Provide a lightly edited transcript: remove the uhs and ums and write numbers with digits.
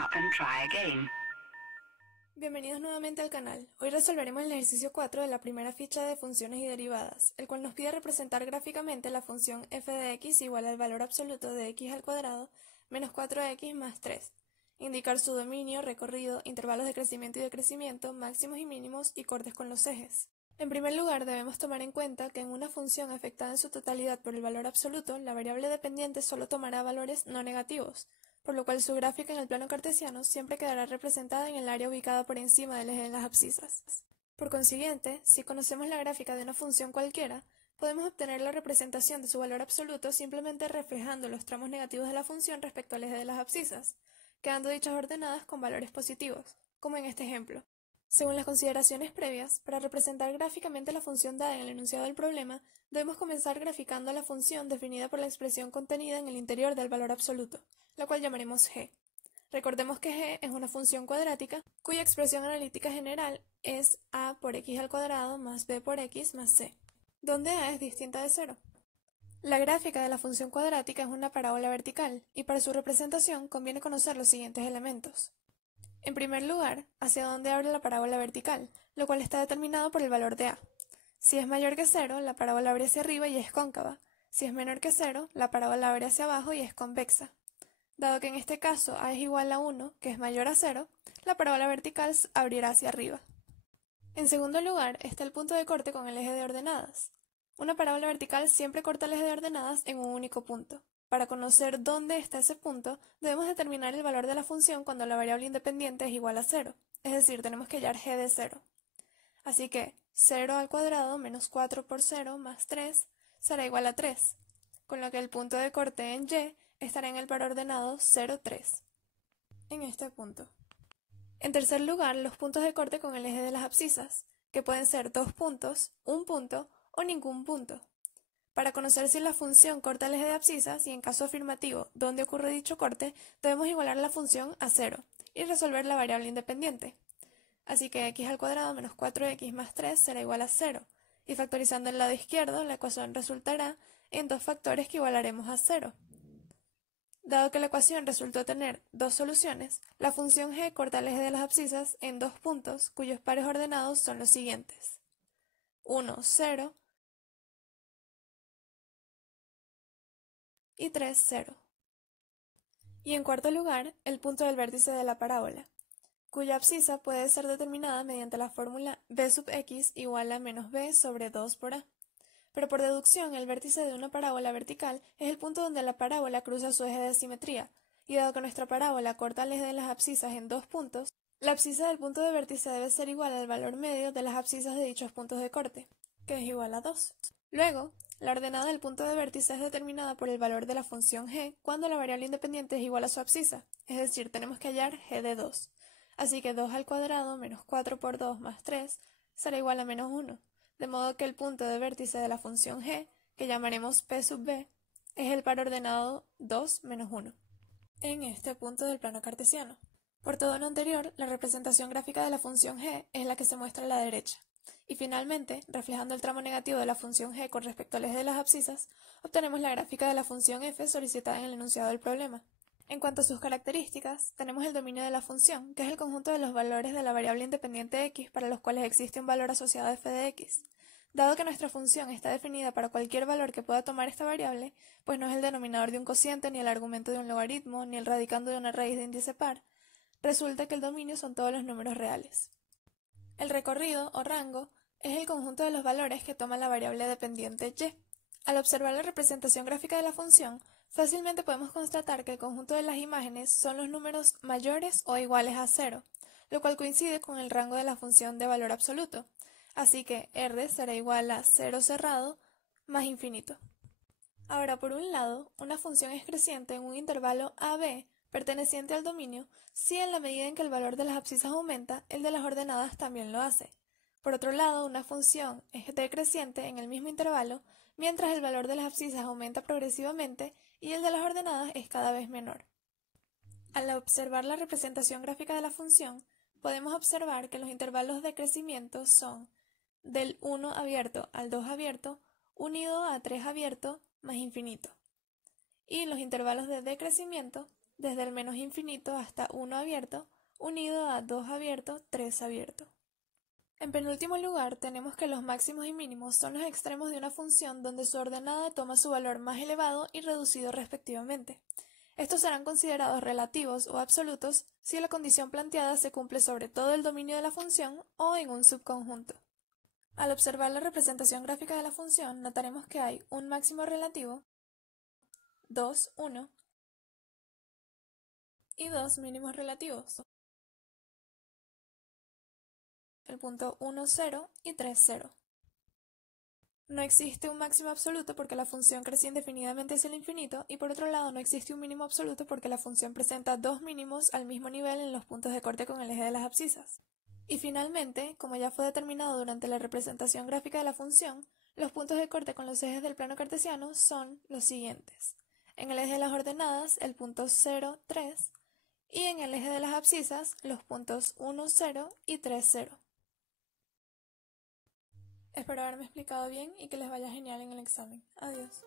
up and try again. Bienvenidos nuevamente al canal. Hoy resolveremos el ejercicio 4 de la primera ficha de funciones y derivadas, el cual nos pide representar gráficamente la función f de x igual al valor absoluto de x al cuadrado menos 4x más 3. Indicar su dominio, recorrido, intervalos de crecimiento y decrecimiento, máximos y mínimos y cortes con los ejes. En primer lugar, debemos tomar en cuenta que en una función afectada en su totalidad por el valor absoluto, la variable dependiente solo tomará valores no negativos, por lo cual su gráfica en el plano cartesiano siempre quedará representada en el área ubicada por encima del eje de las abscisas. Por consiguiente, si conocemos la gráfica de una función cualquiera, podemos obtener la representación de su valor absoluto simplemente reflejando los tramos negativos de la función respecto al eje de las abscisas, quedando dichas ordenadas con valores positivos, como en este ejemplo. Según las consideraciones previas, para representar gráficamente la función dada en el enunciado del problema, debemos comenzar graficando la función definida por la expresión contenida en el interior del valor absoluto, la cual llamaremos g. Recordemos que g es una función cuadrática cuya expresión analítica general es a por x al cuadrado más b por x más c, donde a es distinta de 0. La gráfica de la función cuadrática es una parábola vertical, y para su representación conviene conocer los siguientes elementos. En primer lugar, hacia dónde abre la parábola vertical, lo cual está determinado por el valor de a. Si es mayor que 0, la parábola abre hacia arriba y es cóncava. Si es menor que 0, la parábola abre hacia abajo y es convexa. Dado que en este caso a es igual a 1, que es mayor a 0, la parábola vertical abrirá hacia arriba. En segundo lugar, está el punto de corte con el eje de ordenadas. Una parábola vertical siempre corta el eje de ordenadas en un único punto. Para conocer dónde está ese punto, debemos determinar el valor de la función cuando la variable independiente es igual a 0, es decir, tenemos que hallar g de 0. Así que 0 al cuadrado menos 4 por 0 más 3 será igual a 3, con lo que el punto de corte en y estará en el par ordenado 0, 3, en este punto. En tercer lugar, los puntos de corte con el eje de las abscisas, que pueden ser 2 puntos, 1 punto o ningún punto. Para conocer si la función corta el eje de abscisas y en caso afirmativo dónde ocurre dicho corte, debemos igualar la función a 0 y resolver la variable independiente. Así que x al cuadrado menos 4x más 3 será igual a 0, y factorizando el lado izquierdo, la ecuación resultará en dos factores que igualaremos a 0. Dado que la ecuación resultó tener dos soluciones, la función g corta el eje de las abscisas en dos puntos cuyos pares ordenados son los siguientes: 1, 0 y 3, 0. Y en cuarto lugar, el punto del vértice de la parábola, cuya abscisa puede ser determinada mediante la fórmula b sub x igual a menos b sobre 2 por a. Pero por deducción, el vértice de una parábola vertical es el punto donde la parábola cruza su eje de simetría, y dado que nuestra parábola corta el eje de las abscisas en dos puntos, la abscisa del punto de vértice debe ser igual al valor medio de las abscisas de dichos puntos de corte, que es igual a 2. Luego, la ordenada del punto de vértice es determinada por el valor de la función g cuando la variable independiente es igual a su abscisa, es decir, tenemos que hallar g de 2. Así que 2 al cuadrado menos 4 por 2 más 3 será igual a menos 1, de modo que el punto de vértice de la función g, que llamaremos p sub b, es el par ordenado 2 menos 1, en este punto del plano cartesiano. Por todo lo anterior, la representación gráfica de la función g es la que se muestra a la derecha. Y finalmente, reflejando el tramo negativo de la función g con respecto al eje de las abscisas, obtenemos la gráfica de la función f solicitada en el enunciado del problema. En cuanto a sus características, tenemos el dominio de la función, que es el conjunto de los valores de la variable independiente x para los cuales existe un valor asociado a f de x. Dado que nuestra función está definida para cualquier valor que pueda tomar esta variable, pues no es el denominador de un cociente, ni el argumento de un logaritmo, ni el radicando de una raíz de índice par, resulta que el dominio son todos los números reales. El recorrido, o rango, es el conjunto de los valores que toma la variable dependiente y. Al observar la representación gráfica de la función, fácilmente podemos constatar que el conjunto de las imágenes son los números mayores o iguales a 0, lo cual coincide con el rango de la función de valor absoluto, así que r será igual a 0 cerrado más infinito. Ahora, por un lado, una función es creciente en un intervalo a-b perteneciente al dominio si en la medida en que el valor de las abscisas aumenta, el de las ordenadas también lo hace. Por otro lado, una función es decreciente en el mismo intervalo mientras el valor de las abscisas aumenta progresivamente y el de las ordenadas es cada vez menor. Al observar la representación gráfica de la función, podemos observar que los intervalos de crecimiento son del 1 abierto al 2 abierto unido a 3 abierto más infinito, y los intervalos de decrecimiento desde el menos infinito hasta 1 abierto, unido a 2 abierto, 3 abierto. En penúltimo lugar, tenemos que los máximos y mínimos son los extremos de una función donde su ordenada toma su valor más elevado y reducido respectivamente. Estos serán considerados relativos o absolutos si la condición planteada se cumple sobre todo el dominio de la función o en un subconjunto. Al observar la representación gráfica de la función, notaremos que hay un máximo relativo, 2, 1, y dos mínimos relativos, el punto 1, 0 y 3, 0. No existe un máximo absoluto porque la función crece indefinidamente hacia el infinito, y por otro lado no existe un mínimo absoluto porque la función presenta dos mínimos al mismo nivel en los puntos de corte con el eje de las abscisas. Y finalmente, como ya fue determinado durante la representación gráfica de la función, los puntos de corte con los ejes del plano cartesiano son los siguientes. En el eje de las ordenadas, el punto 0, 3, y en el eje de las abscisas, los puntos 1, 0 y 3, 0. Espero haberme explicado bien y que les vaya genial en el examen. Adiós.